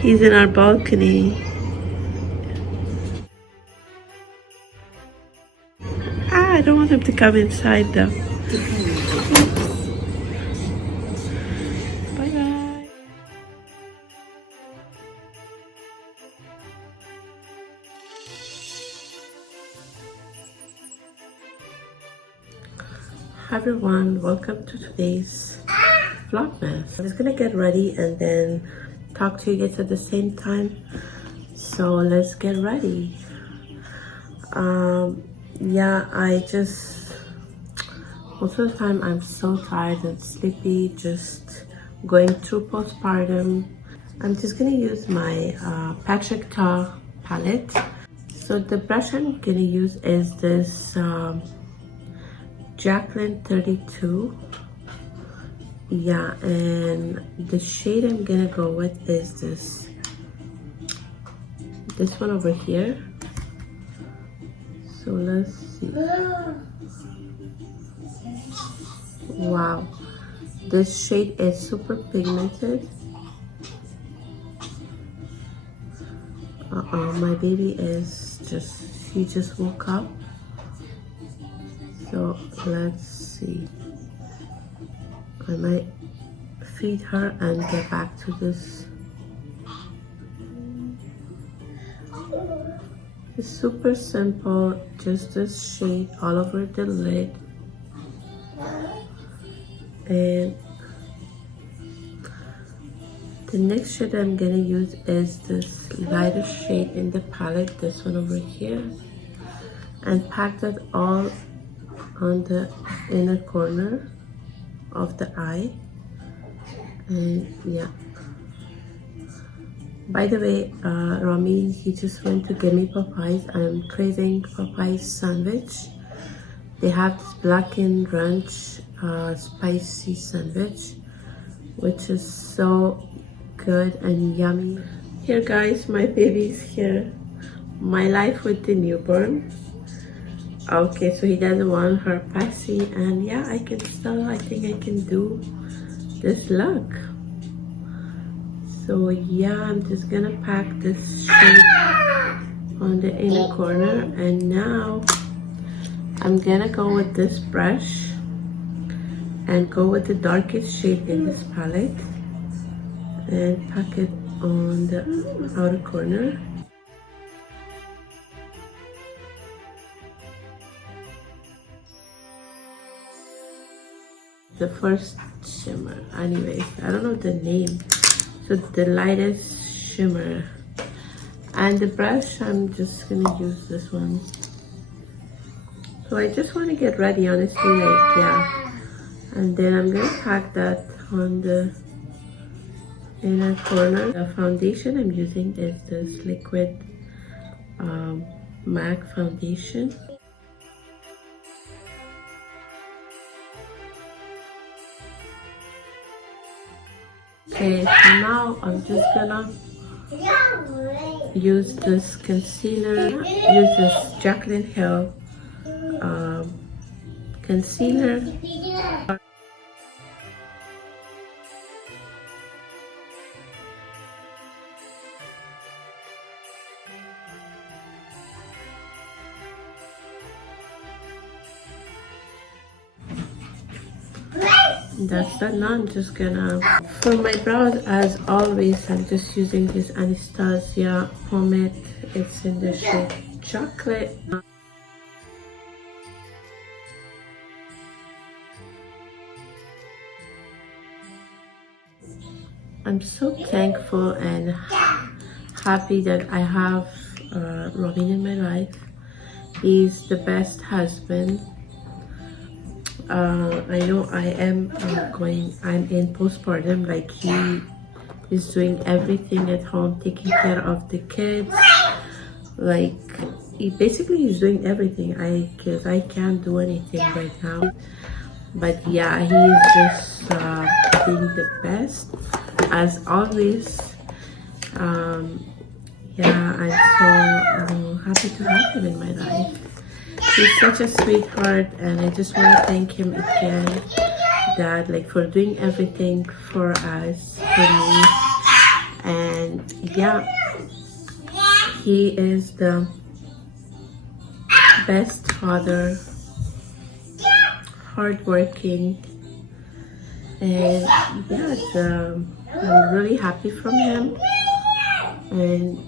He's in our balcony. I don't want him to come inside though. Bye bye. Hi everyone, welcome to today's vlogmas. I'm just gonna get ready and then talk to you guys at the same time. So let's get ready. Yeah, most of the time I'm so tired and sleepy, just going through postpartum. I'm just gonna use my Patrick Ta palette. So the brush I'm gonna use is this Jacqueline 32. Yeah, and the shade I'm gonna go with is this one over here. So let's see. Wow, this shade is super pigmented. My baby she just woke up. So let's see. I might feed her and get back to this. It's super simple, just this shade all over the lid. And the next shade I'm gonna use is this lighter shade in the palette, this one over here, and pack that all on the inner corner of the eye. And yeah, by the way, Ramin, he just went to get me Popeyes. I'm craving Popeyes sandwich. They have this blackened ranch spicy sandwich, which is so good and yummy. Here guys, my baby's here. My life with the newborn. Okay, so he doesn't want her passy, and yeah, I think I can do this look. So yeah, I'm just gonna pack this shade on the inner corner, and now I'm gonna go with this brush and go with the darkest shade in this palette and pack it on the outer corner. The first shimmer, anyways, I don't know the name. So the lightest shimmer, and the brush I'm just gonna use this one. So I just want to get ready, honestly, like, yeah, and then I'm gonna pack that on the inner corner. The foundation I'm using is this liquid MAC foundation. Okay, so now I'm just gonna use this concealer, use this Jaclyn Hill concealer. That's that. Now I'm just gonna, for my brows, as always, I'm just using this Anastasia pomade. It's in the shade chocolate. I'm so thankful and happy that I have Robin in my life. He's the best husband. I know I'm in postpartum, like he is doing everything at home, taking care of the kids. Like he's doing everything. Because I can't do anything right now. But yeah, he's just being the best as always. Yeah, I'm so happy to have him in my life. He's such a sweetheart, and I just want to thank him again, Dad, like for doing everything for us, for me, And yeah, he is the best father, hardworking, and yeah, I'm really happy from him. And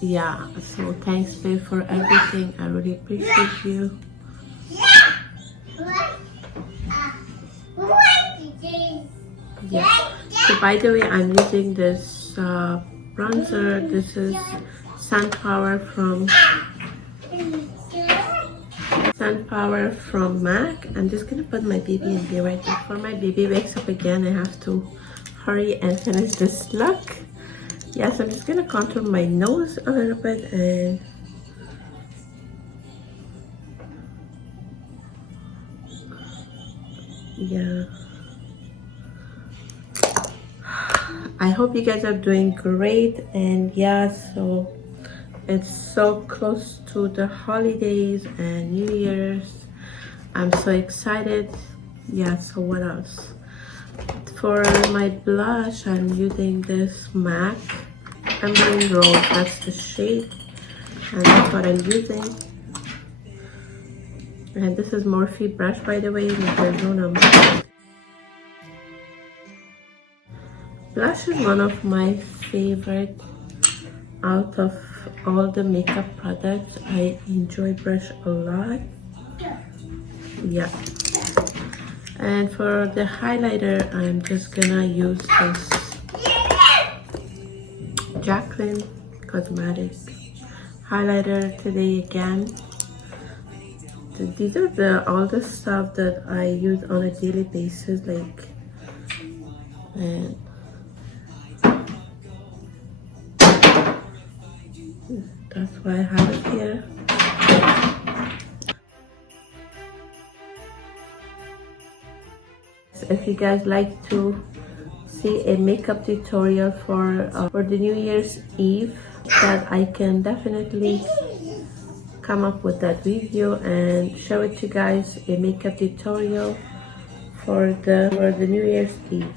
yeah, so thanks babe for everything. I really appreciate you. Yeah. So by the way, I'm using this bronzer. This is Sunpower from MAC. I'm just gonna put my baby in there right before my baby wakes up again. I have to hurry and finish this look. Yes, I'm just gonna contour my nose a little bit, and yeah, I hope you guys are doing great. And yeah, so it's so close to the holidays and New Year's. I'm so excited. Yeah, so what else? For my blush, I'm using this MAC Emerald Rose. That's the shade, and that's what I'm using. And this is Morphe brush, by the way, in Arizona. Blush is one of my favorite out of all the makeup products. I enjoy brush a lot. Yeah. And for the highlighter, I'm just gonna use this Jaclyn Cosmetic highlighter today again. These are all the stuff that I use on a daily basis, like, and that's why I have it here. If you guys like to see a makeup tutorial for the New Year's Eve, that I can definitely come up with that video and show it to you guys, a makeup tutorial for the New Year's Eve.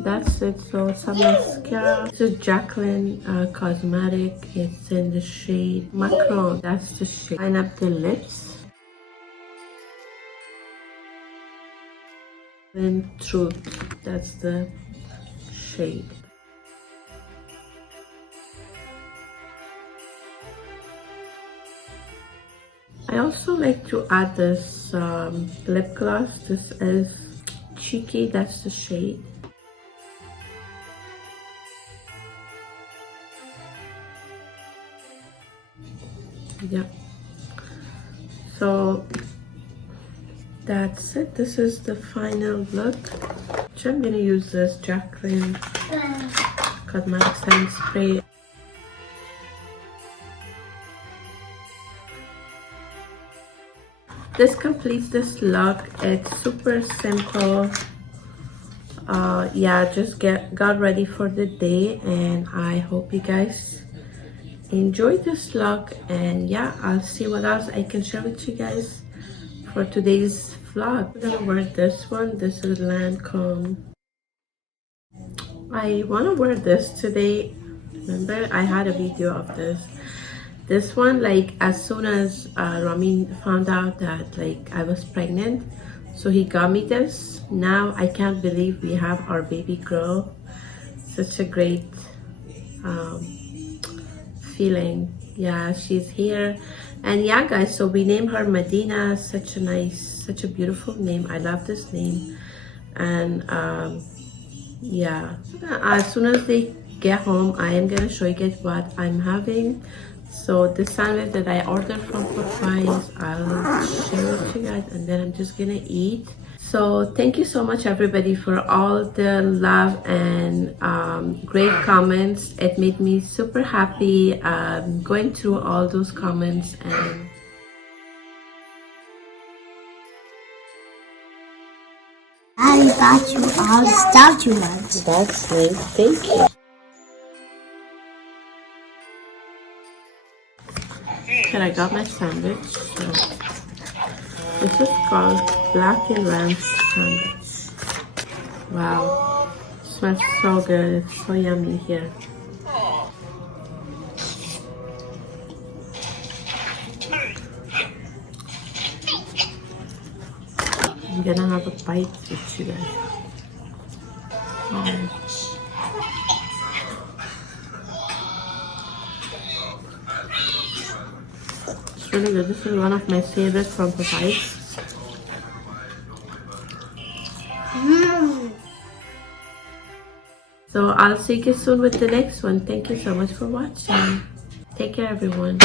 That's it. So some mascara. This is Jaclyn Cosmetic. It's in the shade Macron. That's the shade. Line up the lips. And Truth. That's the shade. I also like to add this lip gloss. This is Cheeky. That's the shade. Yeah, so that's it. This is the final look. So I'm gonna use this Jaclyn Cosmetic Setting Spray. This completes this look. It's super simple. Yeah, just got ready for the day, and I hope you guys enjoy this look. And yeah, I'll see what else I can share with you guys for today's vlog. I'm gonna wear this one. This is Lancome. I want to wear this today. Remember, I had a video of this one, like as soon as Ramin found out that like I was pregnant, so he got me this. Now I can't believe we have our baby girl. Such a great feeling. Yeah, she's here. And yeah guys, so we named her Medina. Such a beautiful name. I love this name. And yeah, as soon as they get home, I am gonna show you guys what I'm having. So the sandwich that I ordered from Popeyes, I'll share it with you guys, and then I'm just gonna eat. So thank you so much everybody for all the love and great comments. It made me super happy going through all those comments. And I got you all the stuff you want. that's nice, thank you. And I got my sandwich. So this is called Black and Ranch sandwich. Wow, smells so good. It's so yummy here. I'm gonna have a bite with you guys. It's really good. This is one of my favorites from Popeyes. So I'll see you soon with the next one. Thank you so much for watching. Take care, everyone.